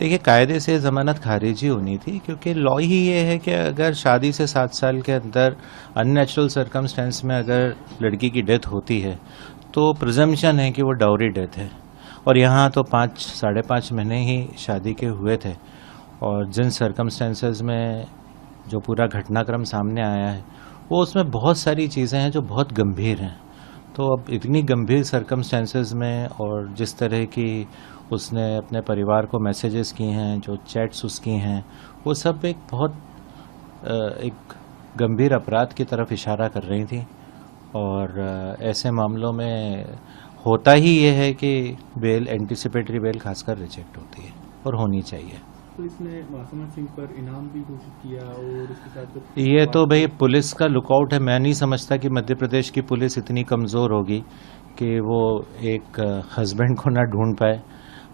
देखिए, कायदे से ज़मानत खारिज ही होनी थी, क्योंकि लॉ ही ये है कि अगर शादी से 7 साल के अंदर अननेचुरल सर्कमस्टेंस में अगर लड़की की डेथ होती है तो प्रिजम्पशन है कि वो डाउरी डेथ है। और यहाँ तो 5-5.5 महीने ही शादी के हुए थे, और जिन सर्कमस्टेंसेस में जो पूरा घटनाक्रम सामने आया है वो उसमें बहुत सारी चीज़ें हैं जो बहुत गंभीर हैं। तो अब इतनी गंभीर सर्कमस्टेंसेस में, और जिस तरह की उसने अपने परिवार को मैसेजेस किए हैं, जो चैट्स उसकी हैं, वो सब एक बहुत एक गंभीर अपराध की तरफ इशारा कर रही थी। और ऐसे मामलों में होता ही ये है कि बेल, एंटिसिपेटरी बेल खासकर रिजेक्ट होती है, और होनी चाहिए। पुलिस ने समर सिंह पर इनाम भी घोषित किया और उसके साथ ये तो भाई पुलिस का लुकआउट है। मैं नहीं समझता कि मध्य प्रदेश की पुलिस इतनी कमज़ोर होगी कि वो एक हस्बैंड को ना ढूंढ पाए।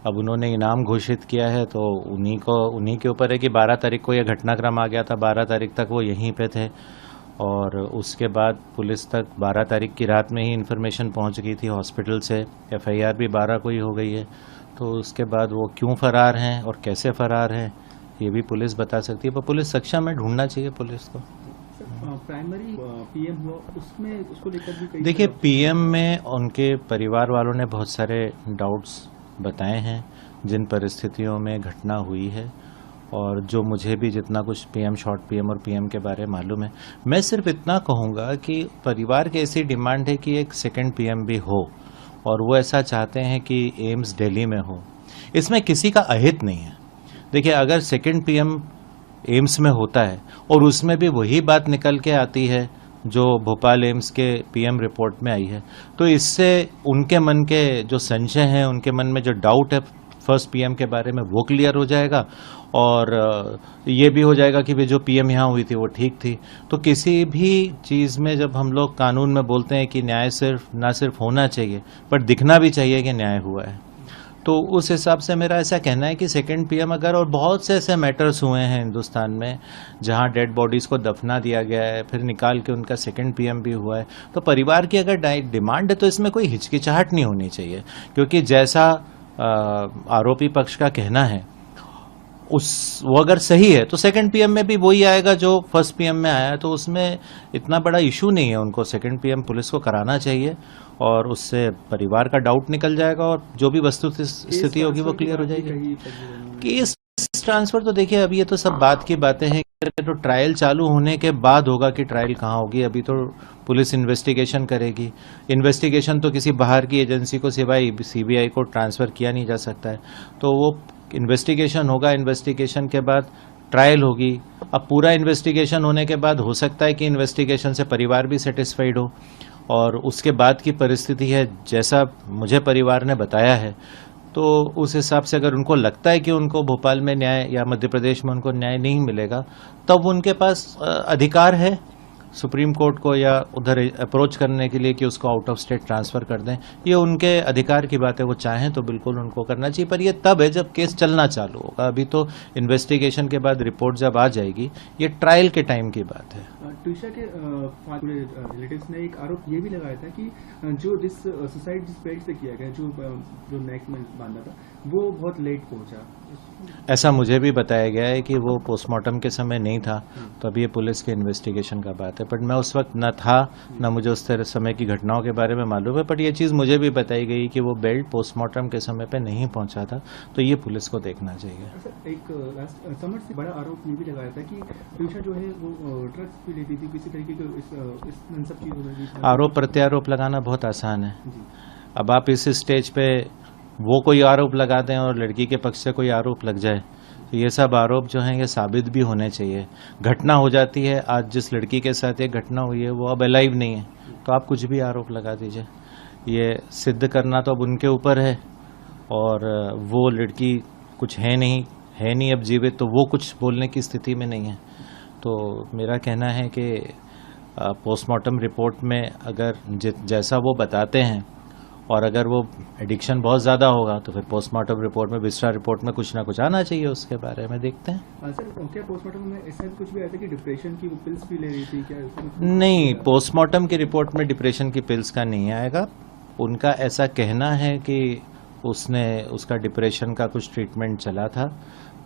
अब उन्होंने इनाम घोषित किया है तो उन्हीं के ऊपर है कि 12 तारीख को यह घटनाक्रम आ गया था, 12 तारीख तक वो यहीं पे थे, और उसके बाद पुलिस तक 12 तारीख की रात में ही इन्फॉर्मेशन पहुंच गई थी हॉस्पिटल से। एफआईआर भी 12 को ही हो गई है। तो उसके बाद वो क्यों फ़रार हैं और कैसे फ़रार हैं ये भी पुलिस बता सकती है, पर पुलिस सक्षम है, ढूंढना चाहिए पुलिस को। प्राइमरी पीएम हुआ उसमें उसको लेकर भी कई देखिए, पीएम में उनके परिवार वालों ने बहुत सारे डाउट्स बताए हैं जिन परिस्थितियों में घटना हुई है, और जो मुझे भी जितना कुछ पीएम, शॉर्ट पीएम और पीएम के बारे में मालूम है। मैं सिर्फ इतना कहूँगा कि परिवार की ऐसी डिमांड है कि एक सेकंड पीएम भी हो, और वो ऐसा चाहते हैं कि एम्स दिल्ली में हो। इसमें किसी का अहित नहीं है। देखिए, अगर सेकंड पीएम एम्स में होता है और उसमें भी वही बात निकल के आती है जो भोपाल एम्स के पीएम रिपोर्ट में आई है, तो इससे उनके मन के जो संशय हैं, उनके मन में जो डाउट है फर्स्ट पीएम के बारे में, वो क्लियर हो जाएगा। और ये भी हो जाएगा कि वे जो पीएम यहाँ हुई थी वो ठीक थी। तो किसी भी चीज़ में जब हम लोग कानून में बोलते हैं कि न्याय ना सिर्फ होना चाहिए पर दिखना भी चाहिए कि न्याय हुआ है, तो उस हिसाब से मेरा ऐसा कहना है कि सेकंड पीएम अगर, और बहुत से ऐसे मैटर्स हुए हैं हिंदुस्तान में जहां डेड बॉडीज़ को दफना दिया गया है, फिर निकाल के उनका सेकंड पीएम भी हुआ है। तो परिवार की अगर डिमांड है तो इसमें कोई हिचकिचाहट नहीं होनी चाहिए, क्योंकि जैसा आरोपी पक्ष का कहना है वो अगर सही है तो सेकंड पीएम में भी वही आएगा जो फर्स्ट पीएम में आया है। तो उसमें इतना बड़ा इशू नहीं है, उनको सेकंड पीएम पुलिस को कराना चाहिए, और उससे परिवार का डाउट निकल जाएगा, और जो भी वस्तु स्थिति होगी वो क्लियर हो जाएगी। केस ट्रांसफर तो देखिए, अभी ये तो सब बात की बातें हैं। तो ट्रायल चालू होने के बाद होगा कि ट्रायल कहाँ होगी। अभी तो पुलिस इन्वेस्टिगेशन करेगी। इन्वेस्टिगेशन तो किसी बाहर की एजेंसी को सिवाय सीबीआई को ट्रांसफ़र किया नहीं जा सकता है। तो वो इन्वेस्टिगेशन होगा, इन्वेस्टिगेशन के बाद ट्रायल होगी। अब पूरा इन्वेस्टिगेशन होने के बाद हो सकता है कि इन्वेस्टिगेशन से परिवार भी सेटिस्फाइड हो, और उसके बाद की परिस्थिति है जैसा मुझे परिवार ने बताया है, तो उस हिसाब से अगर उनको लगता है कि उनको भोपाल में न्याय या मध्य प्रदेश में उनको न्याय नहीं मिलेगा, तब उनके पास अधिकार है सुप्रीम कोर्ट को या उधर अप्रोच करने के लिए कि उसको आउट ऑफ स्टेट ट्रांसफ़र कर दें। ये उनके अधिकार की बात है, वो चाहें तो बिल्कुल उनको करना चाहिए, पर ये तब है जब केस चलना चालू होगा। अभी तो इन्वेस्टिगेशन के बाद रिपोर्ट जब आ जाएगी, ये ट्रायल के टाइम की बात है। ट्विशा के रिलेटिव्स ने एक आरोप ये भी लगाया था कि जो सुसाइड जिस बेल्ट से किया गया, जो नेक में बांधा था, वो बहुत लेट पहुंचा। ऐसा मुझे भी बताया गया है कि वो पोस्टमार्टम के समय नहीं था, तो अभी ये पुलिस के इन्वेस्टिगेशन का बात है। बट मैं उस वक्त न था, न मुझे उस तरह समय की घटनाओं के बारे में मालूम है। बट ये चीज़ मुझे भी बताई गई कि वो बेल्ट पोस्टमार्टम के समय पे नहीं पहुंचा था, तो ये पुलिस को देखना चाहिए। एक समर से बड़ा आरोप ये भी लगाया था कि ट्विशा जो है वो ड्रग्स भी लेती थी, किसी तरीके के इन सब चीज़ों में भी। आरोप प्रत्यारोप लगाना बहुत आसान है। अब आप इस स्टेज पे वो कोई आरोप लगा दें और लड़की के पक्ष से कोई आरोप लग जाए, तो ये सब आरोप जो हैं ये साबित भी होने चाहिए। घटना हो जाती है, आज जिस लड़की के साथ ये घटना हुई है वो अब अलाइव नहीं है, तो आप कुछ भी आरोप लगा दीजिए। ये सिद्ध करना तो अब उनके ऊपर है, और वो लड़की कुछ है नहीं अब जीवित, तो वो कुछ बोलने की स्थिति में नहीं है। तो मेरा कहना है कि पोस्टमार्टम रिपोर्ट में अगर जैसा वो बताते हैं, और अगर वो एडिक्शन बहुत ज़्यादा होगा तो फिर पोस्टमार्टम रिपोर्ट में, विस्टा रिपोर्ट में कुछ ना कुछ आना चाहिए, उसके बारे में देखते हैं। सर, क्या पोस्टमार्टम में ऐसा कुछ भी आया था कि डिप्रेशन की वो पिल्स भी ले रही थी क्या? नहीं, पोस्टमार्टम की रिपोर्ट में डिप्रेशन की पिल्स का नहीं आएगा। उनका ऐसा कहना है कि उसका डिप्रेशन का कुछ ट्रीटमेंट चला था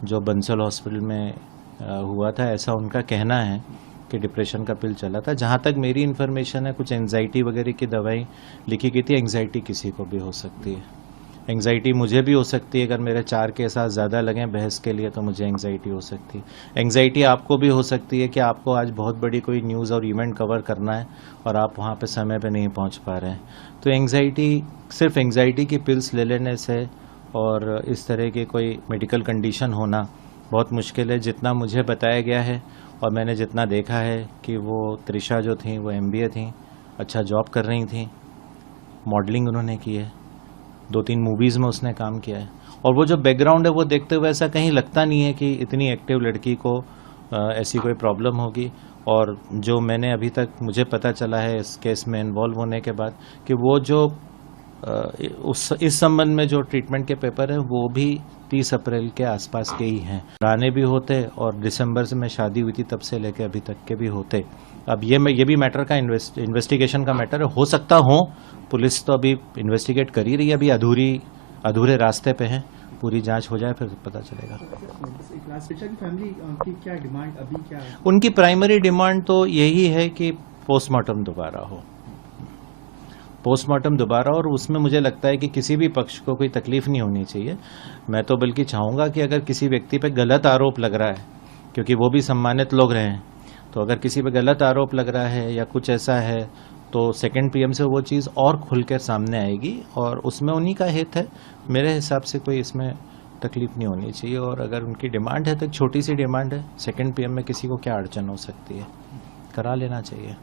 जो बंसल हॉस्पिटल में हुआ था, ऐसा उनका कहना है कि डिप्रेशन का पिल चला था। जहाँ तक मेरी इन्फॉर्मेशन है, कुछ एंजाइटी वगैरह की दवाई लिखी गई थी। एंजाइटी किसी को भी हो सकती है, एंजाइटी मुझे भी हो सकती है। अगर मेरे 4 के साथ ज़्यादा लगें बहस के लिए तो मुझे एंजाइटी हो सकती है। एंजाइटी आपको भी हो सकती है कि आपको आज बहुत बड़ी कोई न्यूज़ और इवेंट कवर करना है और आप वहाँ पे समय पे नहीं पहुँच पा रहे हैं। तो एंजाइटी, सिर्फ एंजाइटी की पिल्स ले लेने से और इस तरह की कोई मेडिकल कंडीशन होना बहुत मुश्किल है। जितना मुझे बताया गया है और मैंने जितना देखा है कि वो त्रिशा जो थी वो MBA थी, अच्छा जॉब कर रही थी, मॉडलिंग उन्होंने की है, 2-3 मूवीज़ में उसने काम किया है, और वो जो बैकग्राउंड है वो देखते हुए ऐसा कहीं लगता नहीं है कि इतनी एक्टिव लड़की को ऐसी कोई प्रॉब्लम होगी। और जो मैंने अभी तक मुझे पता चला है इस केस में इन्वॉल्व होने के बाद कि वो जो इस संबंध में जो ट्रीटमेंट के पेपर हैं वो भी 30 अप्रैल के आसपास के ही हैं। पुराने भी होते और दिसंबर से में शादी हुई थी तब से लेके अभी तक के भी होते। अब ये भी मैटर का इन्वेस्टिगेशन का मैटर है। हो सकता हो, पुलिस तो अभी इन्वेस्टिगेट कर ही रही है, अभी अधूरे रास्ते पे हैं। पूरी जांच हो जाए फिर पता चलेगा। बस एक लास्ट, त्रिशा की फैमिली की क्या डिमांड अभी क्या है? उनकी प्राइमरी डिमांड तो यही है कि पोस्टमार्टम दोबारा हो, पोस्टमार्टम दोबारा, और उसमें मुझे लगता है कि किसी भी पक्ष को कोई तकलीफ नहीं होनी चाहिए। मैं तो बल्कि चाहूँगा कि अगर किसी व्यक्ति पे गलत आरोप लग रहा है, क्योंकि वो भी सम्मानित लोग रहे हैं, तो अगर किसी पे गलत आरोप लग रहा है या कुछ ऐसा है तो सेकंड PM से वो चीज़ और खुल कर सामने आएगी और उसमें उन्हीं का हित है। मेरे हिसाब से कोई इसमें तकलीफ नहीं होनी चाहिए। और अगर उनकी डिमांड है तो एक छोटी सी डिमांड है, सेकंड PM में किसी को क्या अड़चन हो सकती है, करा लेना चाहिए।